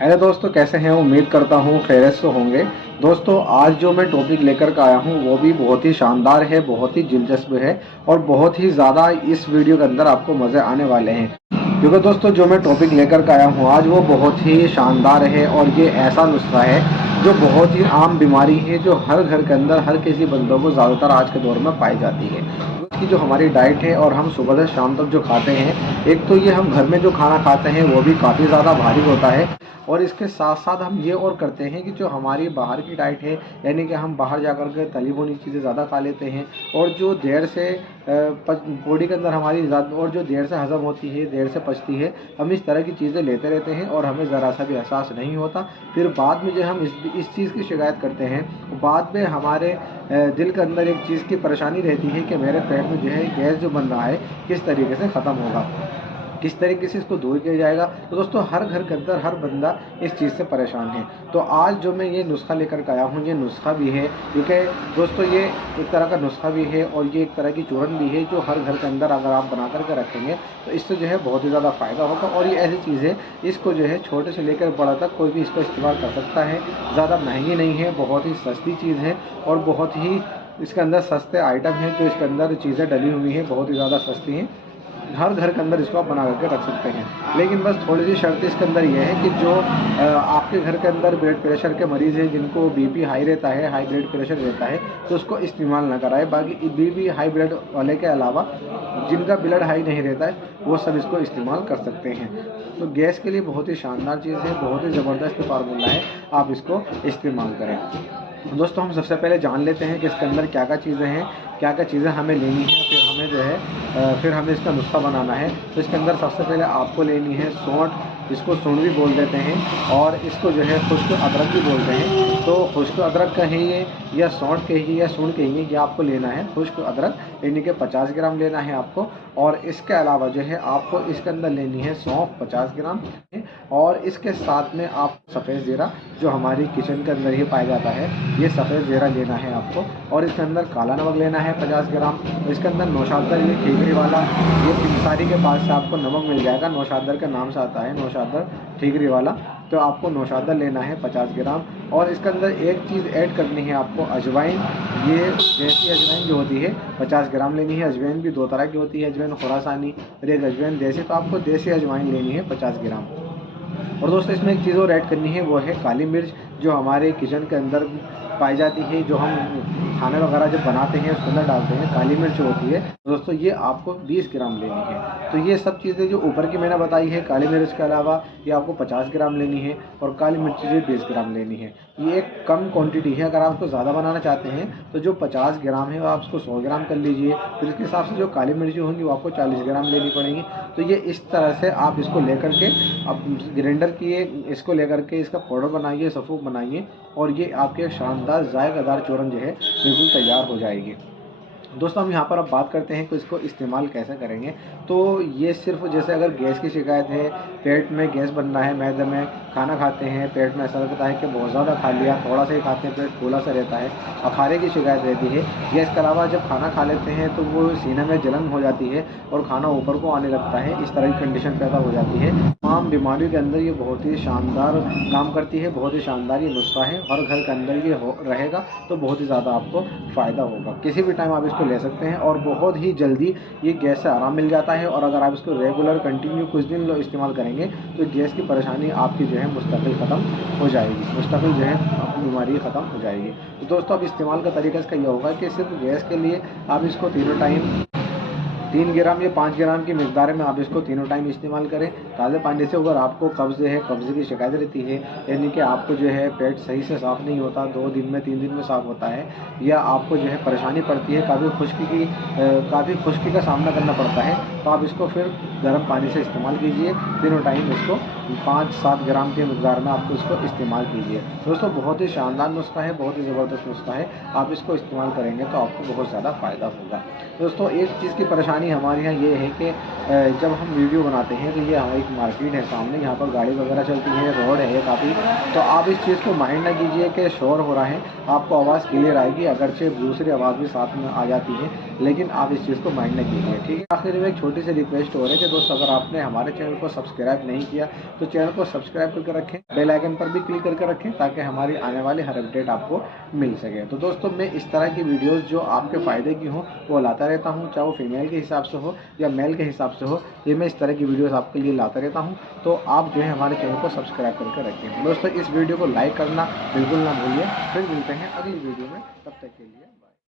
Hello दोस्तों, कैसे हैं? उम्मीद करता हूँ खैरियत से होंगे। दोस्तों, आज जो मैं टॉपिक लेकर के आया हूँ वो भी बहुत ही शानदार है, बहुत ही दिलचस्प है और बहुत ही ज़्यादा इस वीडियो के अंदर आपको मज़े आने वाले हैं। क्योंकि दोस्तों, जो मैं टॉपिक लेकर के आया हूँ आज वो बहुत ही शानदार है और ये ऐसा नुस्खा है जो बहुत ही आम बीमारी है, जो हर घर के अंदर हर किसी बंदों को ज़्यादातर आज के दौर में पाई जाती है। रोज़ की जो हमारी डाइट है और हम सुबह से शाम तक जो खाते हैं, एक तो ये हम घर में जो खाना खाते हैं वो भी काफ़ी ज़्यादा भारी होता है और इसके साथ साथ हम ये और करते हैं कि जो हमारी बाहर की डाइट है, यानी कि हम बाहर जाकर के तली भुनी चीज़ें ज़्यादा खा लेते हैं और जो देर से बॉडी के अंदर हमारी और जो देर से हज़म होती है, देर से पचती है, हम इस तरह की चीज़ें लेते रहते हैं और हमें ज़रा सा भी एहसास नहीं होता। फिर बाद में जो हम इस चीज़ की शिकायत करते हैं, बाद में हमारे दिल के अंदर एक चीज़ की परेशानी रहती है कि मेरे पेट में जो है गैस जो बन रहा है किस तरीके से ख़त्म होगा, किस तरीके से इसको दूर किया जाएगा। तो दोस्तों, हर घर के अंदर हर बंदा इस चीज़ से परेशान है। तो आज जो मैं ये नुस्खा लेकर के आया हूँ, ये नुस्खा भी है, क्योंकि दोस्तों ये एक तरह का नुस्खा भी है और ये एक तरह की चूरन भी है जो हर घर के अंदर अगर आप बना करके रखेंगे तो इससे जो है बहुत ही ज़्यादा फ़ायदा होगा। और ये ऐसी चीज़ है, इसको जो है छोटे से लेकर बड़ा तक कोई भी इसको इस्तेमाल कर सकता है। ज़्यादा महंगी नहीं है, बहुत ही सस्ती चीज़ है और बहुत ही इसके अंदर सस्ते आइटम हैं जो इसके अंदर चीज़ें डली हुई हैं, बहुत ही ज़्यादा सस्ती हैं। हर घर के अंदर इसको आप बना करके रख सकते हैं। लेकिन बस थोड़ी सी शर्त इसके अंदर ये है कि जो आपके घर के अंदर ब्लड प्रेशर के मरीज़ हैं, जिनको बीपी हाई रहता है, हाई ब्लड प्रेशर रहता है, तो उसको इस्तेमाल ना कराएं। बाकी बीपी हाई ब्लड वाले के अलावा जिनका ब्लड हाई नहीं रहता है वो सब इसको इस्तेमाल कर सकते हैं। तो गैस के लिए बहुत ही शानदार चीज़ है, बहुत ही ज़बरदस्त फार्मूला है, आप इसको इस्तेमाल करें। दोस्तों, हम सबसे पहले जान लेते हैं कि इसके अंदर क्या क्या चीज़ें हैं, क्या क्या चीज़ें हमें लेनी है, फिर हमें जो है फिर हमें इसका नुस्खा बनाना है। तो इसके अंदर सबसे पहले आपको लेनी है सौंठ, इसको सूंड भी बोल देते हैं और इसको जो है खुश्क अदरक भी बोलते हैं। तो खुश्क अदरक कहिए या सौंठ कहिए या सूंड कहिए, ये आपको लेना है खुश्क अदरक, यानी कि 50 ग्राम लेना है आपको। और इसके अलावा जो है आपको इसके अंदर लेनी है सौंफ 50 ग्राम और इसके साथ में आप सफ़ेद ज़ीरा, जो हमारी किचन के अंदर ही पाया जाता है, ये सफ़ेद ज़ीरा लेना है आपको। और इसके अंदर काला नमक लेना है 50 ग्राम। इसके अंदर नौशादर, ये ठीकरी वाला, ये पिंसारी के पास से आपको नमक मिल जाएगा, नौशादर के नाम से आता है, नौशादर ठीकरी वाला। तो आपको नौशादर लेना है 50 ग्राम। और इसके अंदर एक चीज़ ऐड करनी है आपको, अजवाइन। ये देसी अजवाइन जो होती है 50 ग्राम लेनी है। अजवाइन भी दो तरह की होती है, अजवाइन खुरासानी और एक अजवाइन देसी। तो आपको देसी अजवाइन लेनी है 50 ग्राम। और दोस्तों, इसमें एक चीज़ और ऐड करनी है, वो है काली मिर्च, जो हमारे किचन के अंदर पाई जाती है, जो हम खाना वगैरह जब बनाते हैं उसके अंदर डालते हैं, काली मिर्च होती है। दोस्तों, ये आपको 20 ग्राम लेनी है। तो ये सब चीज़ें जो ऊपर की मैंने बताई है, काली मिर्च के अलावा ये आपको 50 ग्राम लेनी है और काली मिर्च जो 20 ग्राम लेनी है। ये एक कम क्वांटिटी है। अगर आप उसको ज़्यादा बनाना चाहते हैं तो जो 50 ग्राम है वो आप उसको 100 ग्राम कर लीजिए। फिर इसके हिसाब से जो काली मिर्ची होंगी वो आपको 40 ग्राम लेनी पड़ेगी। तो ये इस तरह से आप इसको लेकर के अब ग्राइंडर किए, इसको लेकर के इसका पाउडर बनाइए, सफ़ूक बनाइए और ये आपके शानदार जायकेदार चूरन जो है बिल्कुल तैयार हो जाएगी। दोस्तों, हम यहाँ पर अब बात करते हैं कि इसको इस्तेमाल कैसे करेंगे। तो ये सिर्फ जैसे अगर गैस की शिकायत है, पेट में गैस बन रहा है, मैदे में खाना खाते हैं, पेट में ऐसा लगता है कि बहुत ज़्यादा खा लिया, थोड़ा सा ही खाते हैं, पेट फूला सा रहता है, अफारे की शिकायत रहती है, या इसके अलावा जब खाना खा लेते हैं तो वो सीने में जलन हो जाती है और खाना ऊपर को आने लगता है, इस तरह की कंडीशन पैदा हो जाती है। तमाम बीमारियों के अंदर ये बहुत ही शानदार काम करती है, बहुत ही शानदार ये नुस्खा है। हर घर के अंदर ये रहेगा तो बहुत ही ज़्यादा आपको फ़ायदा होगा। किसी भी टाइम आप इसको ले सकते हैं और बहुत ही जल्दी ये गैस से आराम मिल जाता है। और अगर आप इसको रेगुलर कंटिन्यू कुछ दिन इस्तेमाल करेंगे तो गैस की परेशानी आपकी जो है मुस्तकिल ख़त्म हो जाएगी, मुस्तकिल जो है आपकी बीमारी ख़त्म हो जाएगी। तो दोस्तों, अब इस्तेमाल का तरीका इसका ये होगा कि सिर्फ गैस के लिए आप इसको तीनों टाइम 3 ग्राम या 5 ग्राम की मिकदार में आप इसको तीनों टाइम इस्तेमाल करें ताज़े पानी से। अगर आपको कब्ज़ है, कब्ज़ की शिकायत रहती है, यानी कि आपको जो है पेट सही से साफ़ नहीं होता, 2 दिन में 3 दिन में साफ़ होता है, या आपको जो है परेशानी पड़ती है, काफ़ी खुश्की का सामना करना पड़ता है, तो आप इसको फिर गर्म पानी से इस्तेमाल कीजिए। तीनों टाइम इसको 5-7 ग्राम के मिकदार में आपको इसको इस्तेमाल कीजिए। दोस्तों, बहुत ही शानदार नुस्खा है, बहुत ही ज़बरदस्त नुस्खा है। आप इसको इस्तेमाल करेंगे तो आपको बहुत ज़्यादा फ़ायदा होगा। दोस्तों, एक चीज़ की परेशानी हमारे यहाँ ये है कि जब हम वीडियो बनाते हैं तो ये हमारी एक मार्केट है सामने, यहाँ पर गाड़ी वगैरह चलती है, रोड है काफ़ी। तो आप इस चीज़ को माइंड ना कीजिए कि शोर हो रहा है, आपको आवाज़ क्लियर आएगी, अगरचे दूसरी आवाज़ भी साथ में आ जाती है, लेकिन आप इस चीज़ को माइंड ना कीजिए, ठीक है। आखिर में एक छोटी छोटी सी रिक्वेस्ट हो रही है कि दोस्तों अगर आपने हमारे चैनल को सब्सक्राइब नहीं किया तो चैनल को सब्सक्राइब करके रखें, बेल आइकन पर भी क्लिक करके रखें ताकि हमारी आने वाली हर अपडेट आपको मिल सके। तो दोस्तों मैं इस तरह की वीडियोस जो आपके फ़ायदे की हो वो लाता रहता हूँ, चाहे वो फीमेल के हिसाब से हो या मेल के हिसाब से हो, ये मैं इस तरह की वीडियोस आपके लिए लाता रहता हूँ। तो आप जो है हमारे चैनल को सब्सक्राइब करके रखें। दोस्तों इस वीडियो को लाइक करना बिल्कुल ना भूलिए। फिर मिलते हैं अगली वीडियो में, तब तक के लिए।